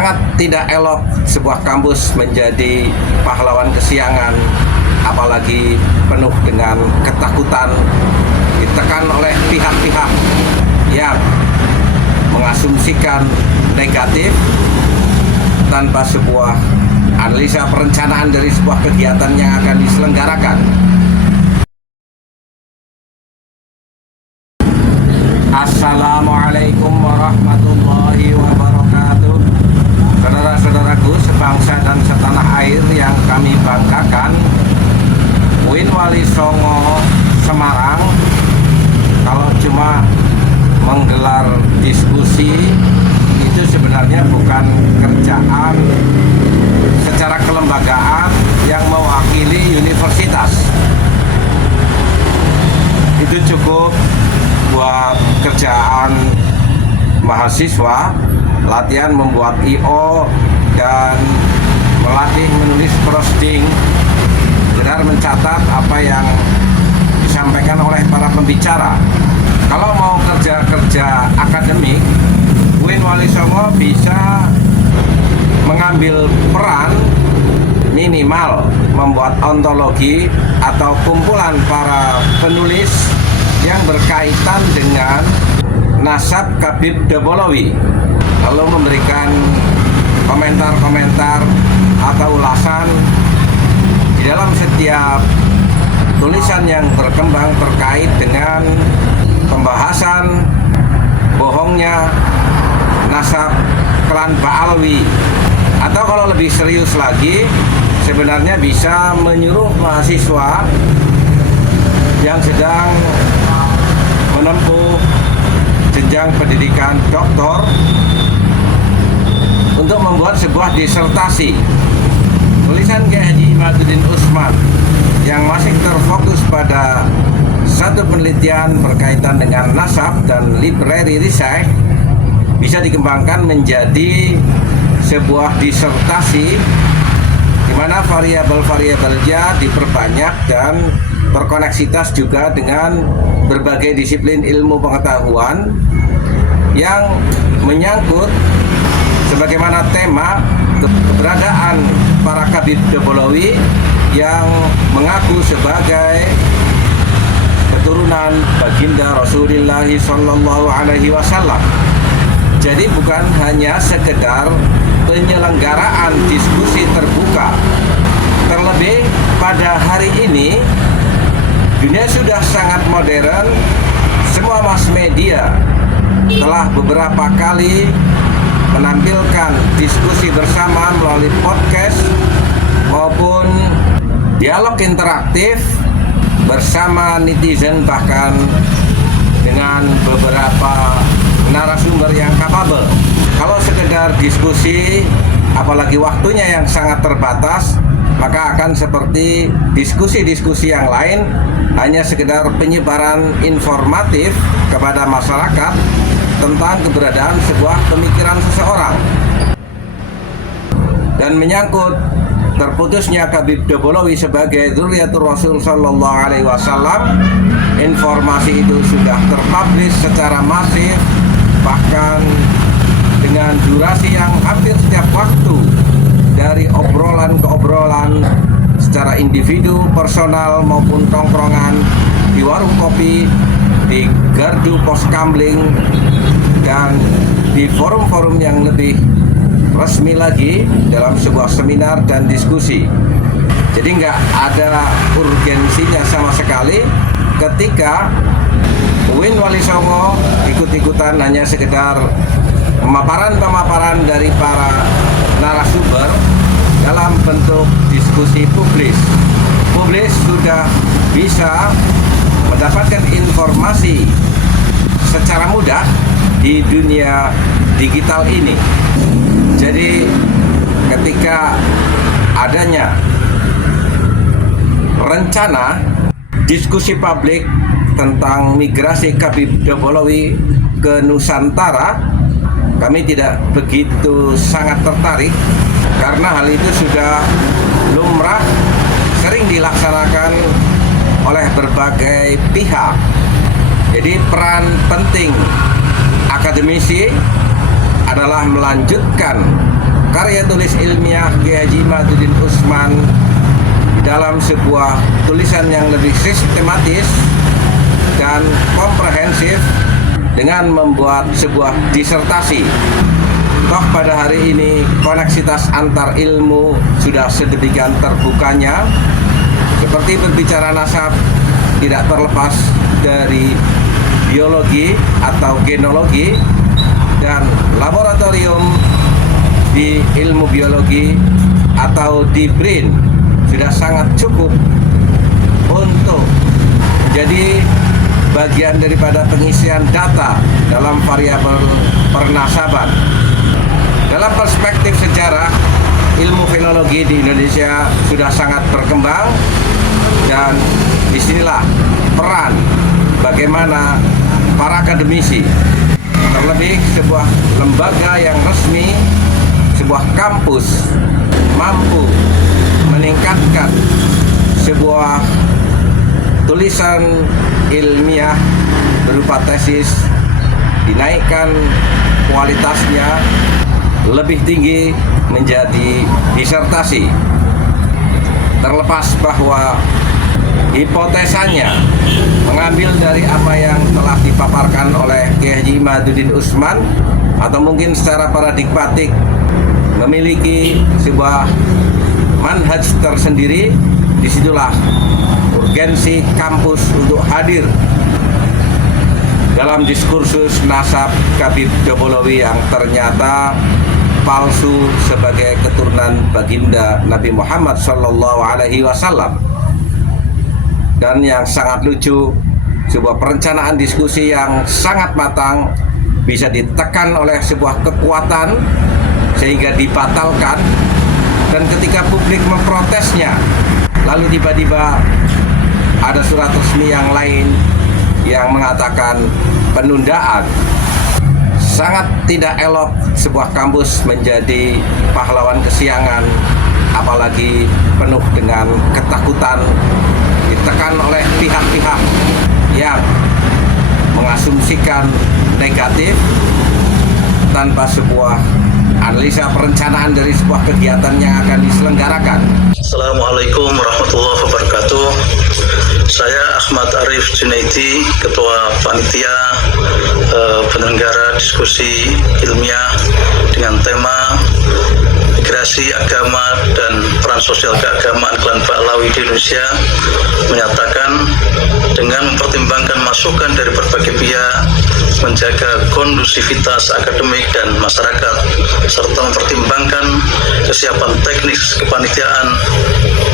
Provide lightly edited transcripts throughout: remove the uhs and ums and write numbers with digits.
Sangat tidak elok sebuah kampus menjadi pahlawan kesiangan, apalagi penuh dengan ketakutan, ditekan oleh pihak-pihak yang mengasumsikan negatif tanpa sebuah analisa perencanaan dari sebuah kegiatan yang akan diselenggarakan. Assalamualaikum warahmatullahi wabarakatuh. Saudara-saudaraku sebangsa dan setanah air yang kami banggakan, UIN Wali Songo Semarang kalau cuma menggelar diskusi itu sebenarnya bukan kerjaan secara kelembagaan yang mewakili universitas. Itu cukup buat kerjaan mahasiswa, latihan membuat I.O. dan melatih menulis crossing, benar mencatat apa yang disampaikan oleh para pembicara. Kalau mau kerja-kerja akademik, UIN Wali Songo bisa mengambil peran minimal membuat ontologi atau kumpulan para penulis yang berkaitan dengan nasab Khabib Dobolowi, lalu memberikan komentar-komentar atau ulasan di dalam setiap tulisan yang berkembang terkait dengan pembahasan bohongnya nasab klan Ba'alwi. Atau kalau lebih serius lagi, sebenarnya bisa menyuruh mahasiswa yang sedang menempuh jenjang pendidikan doktor untuk membuat sebuah disertasi tulisan Kiai Haji Imaduddin Usman yang masih terfokus pada satu penelitian berkaitan dengan nasab dan library research bisa dikembangkan menjadi sebuah disertasi di mana variabel-variabelnya diperbanyak dan terkoneksitas juga dengan berbagai disiplin ilmu pengetahuan yang menyangkut sebagaimana tema keberadaan para Khabib Dobolowi yang mengaku sebagai keturunan baginda Rasulullah Sallallahu Alaihi Wasallam. Jadi bukan hanya sekedar penyelenggaraan diskusi terbuka. Terlebih pada hari ini dunia sudah sangat modern. Semua mass media telah beberapa kali menampilkan diskusi bersama melalui podcast maupun dialog interaktif bersama netizen, bahkan dengan beberapa narasumber yang kapabel. Kalau sekedar diskusi, apalagi waktunya yang sangat terbatas, maka akan seperti diskusi-diskusi yang lain, hanya sekedar penyebaran informatif kepada masyarakat tentang keberadaan sebuah pemikiran seseorang. Dan menyangkut terputusnya Khabib Dobolowi sebagai dzurriyyatur Rasul Sallallahu Alaihi Wasallam, informasi itu sudah terpublish secara masif, bahkan dengan durasi yang hampir setiap waktu, dari obrolan ke obrolan secara individu, personal maupun tongkrongan, di warung kopi, di gardu pos kamling, dan di forum-forum yang lebih resmi lagi dalam sebuah seminar dan diskusi. Jadi nggak ada urgensinya sama sekali ketika UIN Wali Songo ikut-ikutan hanya sekedar pemaparan-pemaparan dari para narasumber dalam bentuk diskusi publis. Publis sudah bisa mendapatkan informasi secara mudah di dunia digital ini. Jadi ketika adanya rencana diskusi publik tentang migrasi Khabib Dobolowi ke Nusantara, kami tidak begitu sangat tertarik karena hal itu sudah lumrah, sering dilaksanakan oleh berbagai pihak. Jadi peran penting akademisi adalah melanjutkan karya tulis ilmiah Kiai Haji Imaduddin Usman dalam sebuah tulisan yang lebih sistematis dan komprehensif dengan membuat sebuah disertasi. Toh pada hari ini koneksitas antar ilmu sudah sedemikian terbukanya, seperti berbicara nasab tidak terlepas dari biologi atau genologi, dan laboratorium di ilmu biologi atau di BRIN sudah sangat cukup untuk menjadi bagian daripada pengisian data dalam variabel pernasaban. Dalam perspektif sejarah, ilmu fenologi di Indonesia sudah sangat berkembang, dan disinilah peran bagaimana para akademisi, terlebih sebuah lembaga yang resmi, sebuah kampus, mampu meningkatkan sebuah tulisan ilmiah berupa tesis, dinaikkan kualitasnya lebih tinggi menjadi disertasi. Terlepas bahwa hipotesanya mengambil dari apa yang telah dipaparkan oleh Kiai Haji Imaduddin Usman, atau mungkin secara paradigmatik memiliki sebuah manhaj tersendiri, disitulah urgensi kampus untuk hadir dalam diskursus nasab Habib Jobolowi yang ternyata palsu sebagai keturunan baginda Nabi Muhammad SAW. Dan yang sangat lucu, sebuah perencanaan diskusi yang sangat matang bisa ditekan oleh sebuah kekuatan sehingga dibatalkan, dan ketika publik memprotesnya, lalu tiba-tiba ada surat resmi yang lain yang mengatakan penundaan. Sangat tidak elok sebuah kampus menjadi pahlawan kesiangan, apalagi penuh dengan ketakutan, ditekan oleh pihak-pihak yang mengasumsikan negatif tanpa sebuah analisa perencanaan dari sebuah kegiatan yang akan diselenggarakan. Assalamualaikum warahmatullahi wabarakatuh. Saya Ahmad Arif Junaidi, Ketua Panitia penyelenggara diskusi ilmiah dengan tema Migrasi Agama dan Peran Sosial Keagamaan Klan Ba'alawi di Indonesia, menyatakan dengan mempertimbangkan masukan dari berbagai pihak, menjaga kondusivitas akademik dan masyarakat, serta mempertimbangkan kesiapan teknis kepanitiaan,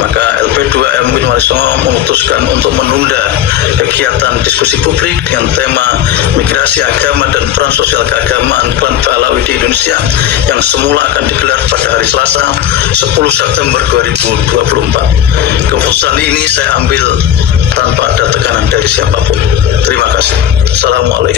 maka LP2 MUI Wali Songo memutuskan untuk menunda kegiatan diskusi publik dengan tema Migrasi Agama dan Peran Sosial Keagamaan Klan Ba'alawi di Indonesia yang semula akan digelar pada hari Selasa 10 September 2024. Keputusan ini saya ambil tanpa ada tekanan dari siapapun. Terima kasih. Assalamualaikum.